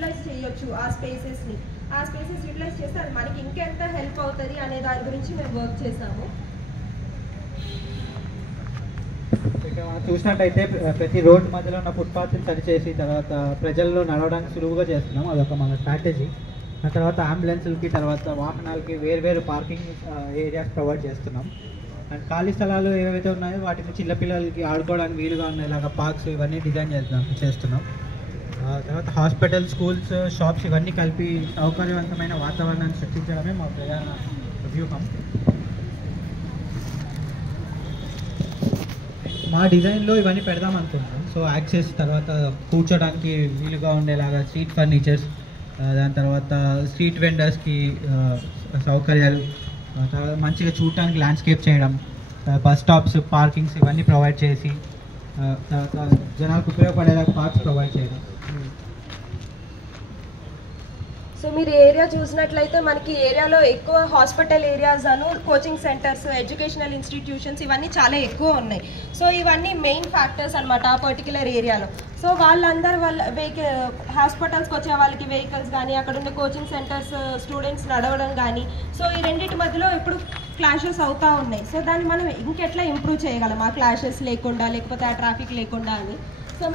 Utilise చేయొచ్చు ఆ స్పేసెస్ని. ఆ స్పేసెస్ యూటిలైజ్ చేస్తే అది మనకి ఇంకెంత హెల్ప్ అవుతుంది అనే దాని గురించి మేము వర్క్ చేసాము. ఇక్కడ మనం చూసినట్టయితే ప్రతి రోడ్డు మధ్యలో ఉన్న ఫుట్పాత్ని సరిచేసి తర్వాత ప్రజల్లో నడవడానికి సులువుగా చేస్తున్నాం. అదొక మన స్ట్రాటజీ. ఆ తర్వాత అంబులెన్సులకి తర్వాత వాహనాలకి వేరు పార్కింగ్ ఏరియాస్ ప్రొవైడ్ చేస్తున్నాం. అండ్ ఖాళీ స్థలాలు ఏవైతే ఉన్నాయో వాటిని చిన్నపిల్లలకి ఆడుకోవడానికి వీలుగా ఉండేలాగా పార్క్స్ ఇవన్నీ డిజైన్ చేస్తున్నాం. తర్వాత హాస్పిటల్, స్కూల్స్, షాప్స్ ఇవన్నీ కలిపి సౌకర్యవంతమైన వాతావరణాన్ని సృష్టించడమే మా ప్రధాన వ్యూహం. మా డిజైన్లో ఇవన్నీ పెడదాం అనుకుంటున్నాం. సో యాక్సెస్, తర్వాత కూర్చోడానికి వీలుగా ఉండేలాగా స్ట్రీట్ ఫర్నిచర్స్, దాని తర్వాత స్ట్రీట్ వెండర్స్కి సౌకర్యాలు, తర్వాత మంచిగా చూడటానికి ల్యాండ్స్కేప్ చేయడం, బస్ స్టాప్స్, పార్కింగ్స్ ఇవన్నీ ప్రొవైడ్ చేసి తర్వాత జనాలకు ఉపయోగపడేలాగా పార్క్స్ ప్రొవైడ్ చేయడం. సో మీరు ఏరియా చూసినట్లయితే మనకి ఏరియాలో ఎక్కువ హాస్పిటల్ ఏరియాస్ అను కోచింగ్ సెంటర్స్, ఎడ్యుకేషనల్ ఇన్స్టిట్యూషన్స్ ఇవన్నీ చాలా ఎక్కువ ఉన్నాయి. సో ఇవన్నీ మెయిన్ ఫ్యాక్టర్స్ అనమాట ఆ పర్టికులర్ ఏరియాలో. సో వాళ్ళందరూ హాస్పిటల్స్కి వచ్చే వాళ్ళకి వెహికల్స్ కానీ, అక్కడ ఉన్న కోచింగ్ సెంటర్స్ స్టూడెంట్స్ నడవడం కానీ, సో ఈ రెండింటి మధ్యలో ఇప్పుడు క్లాషెస్ అవుతూ ఉన్నాయి. సో దాన్ని మనం ఇంకెట్లా ఇంప్రూవ్ చేయగలం ఆ క్లాషెస్ లేకుండా, లేకపోతే ఆ ట్రాఫిక్ లేకుండా అని. సో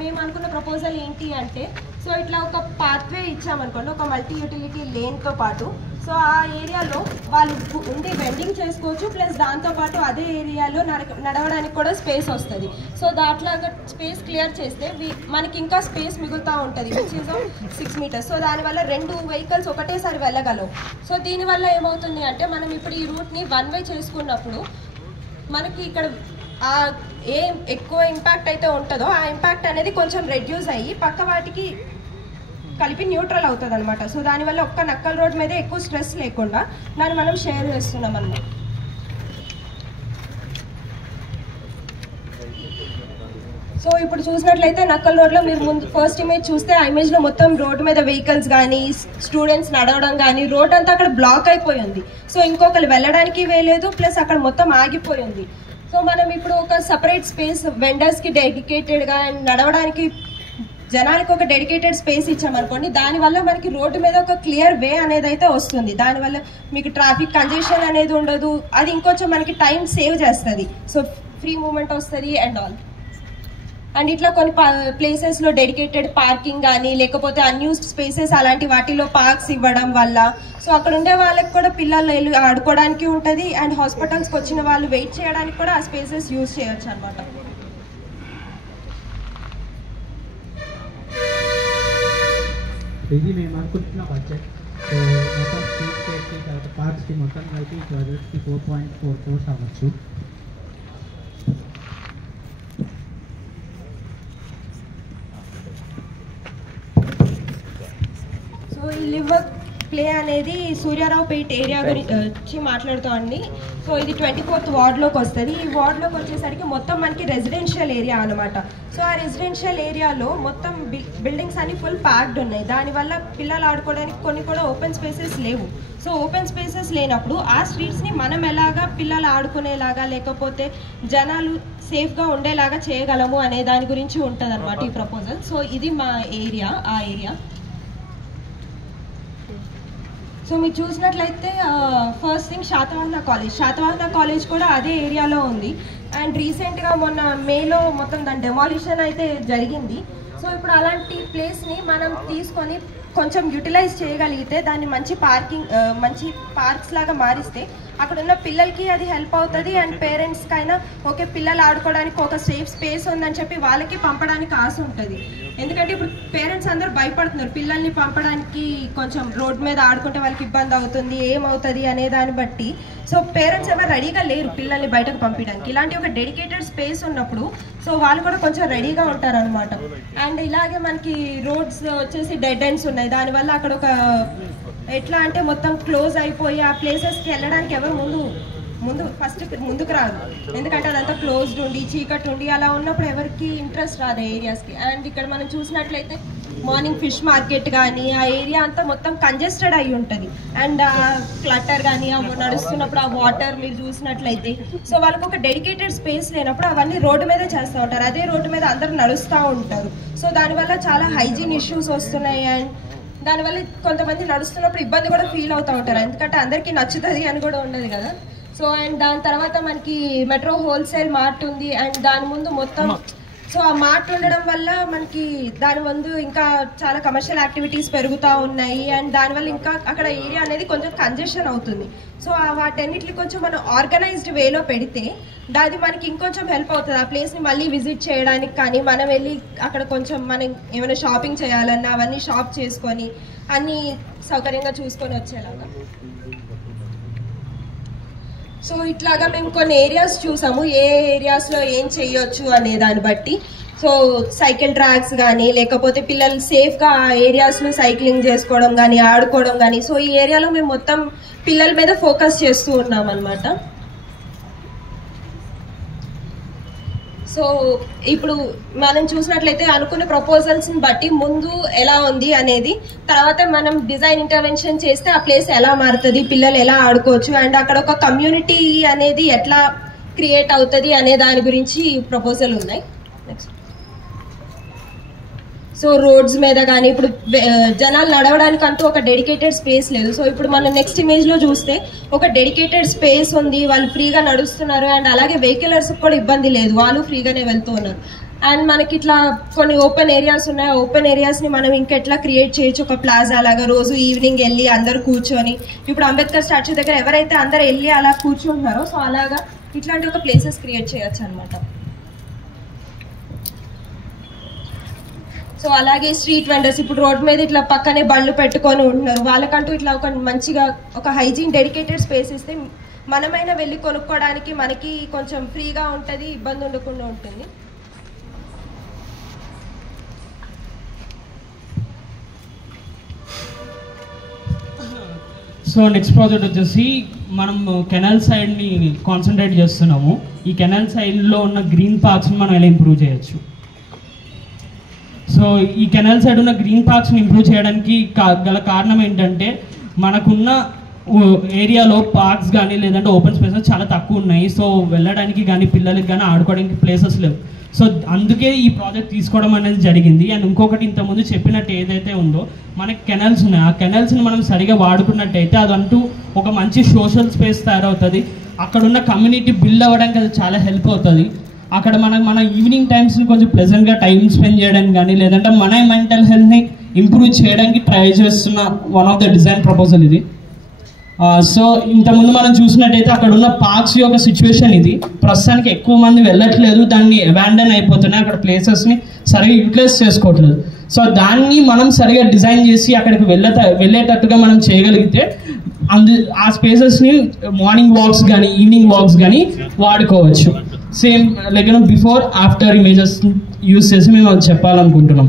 మేము అనుకున్న ప్రపోజల్ ఏంటి అంటే, సో ఇట్లా ఒక పాత్వే ఇచ్చామనుకోండి, ఒక మల్టీ యూటిలిటీ లేన్తో పాటు. సో ఆ ఏరియాలో వాళ్ళు ఉండి వెండింగ్ చేసుకోవచ్చు, ప్లస్ దాంతోపాటు అదే ఏరియాలో నడవడానికి కూడా స్పేస్ వస్తుంది. సో దాంట్లాగా స్పేస్ క్లియర్ చేస్తే మనకి ఇంకా స్పేస్ మిగులుతూ ఉంటుంది, విచ్ ఈజ్ 6 meters. సో దానివల్ల 2 vehicles ఒకటేసారి వెళ్ళగలవు. సో దీనివల్ల ఏమవుతుంది అంటే, మనం ఇప్పుడు ఈ రూట్ని 1 way చేసుకున్నప్పుడు మనకి ఇక్కడ ఏం ఎక్కువ ఇంపాక్ట్ అయితే ఉంటుందో ఆ ఇంపాక్ట్ అనేది కొంచెం రెడ్యూస్ అయ్యి పక్క వాటికి కలిపి న్యూట్రల్ అవుతుంది అనమాట. సో దానివల్ల ఒక్క నక్కల్ రోడ్ మీద ఎక్కువ స్ట్రెస్ లేకుండా దాన్ని మనం షేర్ చేస్తున్నాం అన్నమాట. సో ఇప్పుడు చూసినట్లయితే నక్కల్ రోడ్లో మీరు ముందు ఫస్ట్ ఇమేజ్ చూస్తే ఆ ఇమేజ్లో మొత్తం రోడ్డు మీద వెహికల్స్ కానీ, స్టూడెంట్స్ నడవడం కానీ, రోడ్ అంతా అక్కడ బ్లాక్ అయిపోయింది. సో ఇంకొకరు వెళ్ళడానికి వేయలేదు, ప్లస్ అక్కడ మొత్తం ఆగిపోయింది. సో మనం ఇప్పుడు ఒక సపరేట్ స్పేస్ వెండర్స్కి డెడికేటెడ్గా అండ్ నడవడానికి జనానికి ఒక డెడికేటెడ్ స్పేస్ ఇచ్చామనుకోండి, దానివల్ల మనకి రోడ్డు మీద ఒక క్లియర్ వే అనేది అయితే వస్తుంది. దానివల్ల మీకు ట్రాఫిక్ కంజెషన్ అనేది ఉండదు, అది ఇంకొంచెం మనకి టైం సేవ్ చేస్తుంది. సో ఫ్రీ మూమెంట్ వస్తుంది అండ్ ఆల్. అండ్ ఇట్లా కొన్ని ప్లేసెస్లో డెడికేటెడ్ పార్కింగ్ కానీ, లేకపోతే అన్యూస్డ్ స్పేసెస్ అలాంటి వాటిలో పార్క్స్ ఇవ్వడం వల్ల సో అక్కడ ఉండే వాళ్ళకి కూడా పిల్లలు ఆడుకోవడానికి ఉంటుంది, అండ్ హాస్పిటల్స్కి వచ్చిన వాళ్ళు వెయిట్ చేయడానికి కూడా ఆ స్పేసెస్ యూజ్ చేయొచ్చు అనమాట. ఇది మేము అనుకుంటున్న బడ్జెట్. సో మొత్తం స్ట్రీట్ స్టేట్కి తర్వాత పార్క్స్కి మొత్తం కలిపి ప్రాజెక్ట్కి 4.4 crores అవ్వచ్చు. సో ఈ లివ్ వర్క్ ప్లే అనేది సూర్యారావుపేట ఏరియా గురించి మాట్లాడుతామండి. సో ఇది 24th వార్డ్లోకి వస్తుంది. ఈ వార్డ్లోకి వచ్చేసరికి మొత్తం మనకి రెసిడెన్షియల్ ఏరియా అనమాట. సో ఆ రెసిడెన్షియల్ ఏరియాలో మొత్తం బిల్డింగ్స్ అన్ని ఫుల్ ప్యాక్డ్ ఉన్నాయి. దానివల్ల పిల్లలు ఆడుకోవడానికి కొన్ని కూడా ఓపెన్ స్పేసెస్ లేవు. సో ఓపెన్ స్పేసెస్ లేనప్పుడు ఆ స్ట్రీట్స్ని మనం ఎలాగా పిల్లలు ఆడుకునేలాగా, లేకపోతే జనాలు సేఫ్గా ఉండేలాగా చేయగలము అనే దాని గురించి ఉంటుంది అనమాట ఈ ప్రపోజల్. సో ఇది మా ఏరియా, ఆ ఏరియా. సో మీరు చూసినట్లయితే ఫస్ట్ థింగ్ శాతవాహన కాలేజ్ కూడా అదే ఏరియాలో ఉంది. అండ్ రీసెంట్గా మొన్న మేలో మొత్తం దాని డెమాలిషన్ అయితే జరిగింది. సో ఇప్పుడు అలాంటి ప్లేస్ని మనం తీసుకొని కొంచెం యూటిలైజ్ చేయగలిగితే, దాన్ని మంచి పార్క్స్ లాగా మారిస్తే అక్కడ ఉన్న పిల్లలకి అది హెల్ప్ అవుతుంది. అండ్ పేరెంట్స్కైనా ఓకే పిల్లలు ఆడుకోవడానికి ఒక సేఫ్ స్పేస్ ఉందని చెప్పి వాళ్ళకి పంపడానికి ఆశ ఉంటుంది. ఎందుకంటే ఇప్పుడు పేరెంట్స్ అందరూ భయపడుతున్నారు పిల్లల్ని పంపడానికి, కొంచెం రోడ్ మీద ఆడుకుంటే వాళ్ళకి ఇబ్బంది అవుతుంది, ఏమవుతుంది అనే దాన్ని బట్టి. సో పేరెంట్స్ ఎవరు రెడీగా లేరు పిల్లల్ని బయటకు పంపించడానికి. ఇలాంటి ఒక డెడికేటెడ్ స్పేస్ ఉన్నప్పుడు సో వాళ్ళు కూడా కొంచెం రెడీగా ఉంటారనమాట. అండ్ ఇలాగే మనకి రోడ్స్ వచ్చేసి డెడ్ ఎండ్స్ ఉన్నాయి. దానివల్ల అక్కడ ఒక ఎట్లా అంటే మొత్తం క్లోజ్ అయిపోయి ఆ ప్లేసెస్కి వెళ్ళడానికి ఎవరు ముందుకు రాదు. ఎందుకంటే అదంతా క్లోజ్డ్ ఉండి చీకటి ఉండి అలా ఉన్నప్పుడు ఎవరికి ఇంట్రెస్ట్ రాదు ఆ ఏరియాస్కి. అండ్ ఇక్కడ మనం చూసినట్లయితే మార్నింగ్ ఫిష్ మార్కెట్ కానీ ఆ ఏరియా అంతా మొత్తం కంజెస్టెడ్ అయి ఉంటుంది. అండ్ ఆ క్లటర్ కానీ నడుస్తున్నప్పుడు ఆ వాటర్ మీరు చూసినట్లయితే సో వాళ్ళకు ఒక డెడికేటెడ్ స్పేస్ లేనప్పుడు అవన్నీ రోడ్డు మీదే చేస్తూ ఉంటారు. అదే రోడ్డు మీద అందరూ నడుస్తూ ఉంటారు. సో దానివల్ల చాలా హైజీన్ ఇష్యూస్ వస్తున్నాయి. అండ్ దానివల్ల కొంతమంది నడుస్తున్నప్పుడు ఇబ్బంది కూడా ఫీల్ అవుతూ ఉంటారు, ఎందుకంటే అందరికీ నచ్చుతుంది అని కూడా ఉండదు కదా. సో అండ్ దాని తర్వాత మనకి మెట్రో హోల్సేల్ మార్ట్ ఉంది. అండ్ దాని ముందు మొత్తం సో ఆ మార్ట్ ఉండడం వల్ల మనకి దాని ముందు ఇంకా చాలా కమర్షియల్ యాక్టివిటీస్ పెరుగుతూ ఉన్నాయి. అండ్ దానివల్ల ఇంకా అక్కడ ఏరియా అనేది కొంచెం కంజెషన్ అవుతుంది. సో వాటన్నిటిని కొంచెం మనం ఆర్గనైజ్డ్ వేలో పెడితే అది మనకి ఇంకొంచెం హెల్ప్ అవుతుంది. ఆ ప్లేస్ని మళ్ళీ విజిట్ చేయడానికి కానీ మనం వెళ్ళి అక్కడ కొంచెం మనం ఏమైనా షాపింగ్ చేయాలన్నా అవన్నీ షాప్ చేసుకొని అన్నీ సౌకర్యంగా చూసుకొని వచ్చేలాగా. సో ఇట్లాగా మేము కొన్ని ఏరియాస్ చూసాము, ఏ ఏరియాస్లో ఏం చేయొచ్చు అనే దాన్ని బట్టి. సో సైకిల్ ట్రాక్స్ కానీ లేకపోతే పిల్లలు సేఫ్గా ఆ ఏరియాస్లో సైక్లింగ్ చేసుకోవడం కానీ ఆడుకోవడం కానీ సో ఈ ఏరియాలో మేము మొత్తం పిల్లల మీద ఫోకస్ చేస్తూ ఉన్నాం అన్నమాట. సో ఇప్పుడు మనం చూసినట్లయితే అనుకున్న ప్రపోజల్స్ని బట్టి ముందు ఎలా ఉంది అనేది, తర్వాత మనం డిజైన్ ఇంటర్వెన్షన్ చేస్తే ఆ ప్లేస్ ఎలా మారుతుంది, పిల్లలు ఎలా ఆడుకోవచ్చు, అండ్ అక్కడ ఒక కమ్యూనిటీ అనేది ఎట్లా క్రియేట్ అవుతుంది అనే దాని గురించి ప్రపోజల్ ఉన్నాయి. నెక్స్ట్ సో రోడ్స్ మీద కానీ ఇప్పుడు జనాలు నడవడానికి అంటూ ఒక డెడికేటెడ్ స్పేస్ లేదు. సో ఇప్పుడు మనం నెక్స్ట్ ఇమేజ్లో చూస్తే ఒక డెడికేటెడ్ స్పేస్ ఉంది, వాళ్ళు ఫ్రీగా నడుస్తున్నారు. అండ్ అలాగే వెహికలర్స్ కూడా ఇబ్బంది లేదు, వాళ్ళు ఫ్రీగానే వెళ్తూ ఉన్నారు. అండ్ మనకి ఇట్లా కొన్ని ఓపెన్ ఏరియాస్ ఉన్నాయి. ఓపెన్ ఏరియాస్ని మనం ఇంకెట్లా క్రియేట్ చేయొచ్చు, ఒక ప్లాజా లాగా రోజు ఈవినింగ్ వెళ్ళి అందరు కూర్చొని, ఇప్పుడు అంబేద్కర్ స్టాచ్యూ దగ్గర ఎవరైతే అందరు వెళ్ళి అలా కూర్చుంటున్నారో సో అలాగా ఇట్లాంటి ఒక ప్లేసెస్ క్రియేట్ చేయొచ్చు అనమాట. సో అలాగే స్ట్రీట్ వెండర్స్ ఇప్పుడు రోడ్ మీద ఇట్లా పక్కనే బళ్ళు పెట్టుకొని ఉంటున్నారు, వాళ్ళకంటూ ఇట్లా ఒక మంచిగా ఒక హైజీన్ డెడికేటెడ్ స్పేస్ ఇస్తే మనమైనా వెళ్ళి కొనుక్కోవడానికి మనకి కొంచెం ఫ్రీగా ఉంటుంది, ఇబ్బంది ఉండకుండా ఉంటుంది. సో నెక్స్ట్ ప్రాజెక్ట్ వచ్చేసి మనం కెనాల్ సైడ్ని కాన్సన్ట్రేట్ చేస్తున్నాము. ఈ కెనాల్ సైడ్లో ఉన్న గ్రీన్ పార్క్స్ని మనం ఎలా ఇంప్రూవ్ చేయొచ్చు. సో ఈ కెనాల్ సైడ్ ఉన్న గ్రీన్ పార్క్స్ని ఇంప్రూవ్ చేయడానికి గల కారణం ఏంటంటే మనకున్న ఏరియాలో పార్క్స్ కానీ లేదంటే ఓపెన్ స్పేసెస్ చాలా తక్కువ ఉన్నాయి. సో వెళ్ళడానికి కానీ పిల్లలకి కానీ ఆడుకోవడానికి ప్లేసెస్ లేవు. సో అందుకే ఈ ప్రాజెక్ట్ తీసుకోవడం అనేది జరిగింది. అండ్ ఇంకొకటి ఇంతకుముందు చెప్పినట్టు ఏదైతే ఉందో మనకి కెనాల్స్ ఉన్నాయి, ఆ కెనాల్స్ని మనం సరిగా వాడుకున్నట్టయితే అదంటూ ఒక మంచి సోషల్ స్పేస్ తయారవుతుంది. అక్కడ ఉన్న కమ్యూనిటీ బిల్డ్ అవ్వడానికి అది చాలా హెల్ప్ అవుతుంది. అక్కడ మన ఈవినింగ్ టైమ్స్ని కొంచెం ప్లెజెంట్గా టైం స్పెండ్ చేయడానికి కానీ లేదంటే మన మెంటల్ హెల్త్ని ఇంప్రూవ్ చేయడానికి ట్రై చేస్తున్న one of the design proposal ఇది. సో ఇంతకుముందు మనం చూసినట్టయితే అక్కడ ఉన్న పార్క్స్ యొక్క సిచ్యువేషన్ ఇది. ప్రస్తుతానికి ఎక్కువ మంది వెళ్ళట్లేదు, దాన్ని అబాండన్ అయిపోతున్నాయి, అక్కడ ప్లేసెస్ని సరిగా యూటిలైజ్ చేసుకోవట్లేదు. సో దాన్ని మనం సరిగా డిజైన్ చేసి అక్కడికి వెళ్ళేటట్టుగా మనం చేయగలిగితే ఆ స్పేసెస్ని మార్నింగ్ వాక్స్ కానీ ఈవినింగ్ వాక్స్ కానీ వాడుకోవచ్చు. Same like before after images use చేసి మేము అది చెప్పాలనుకుంటున్నాం.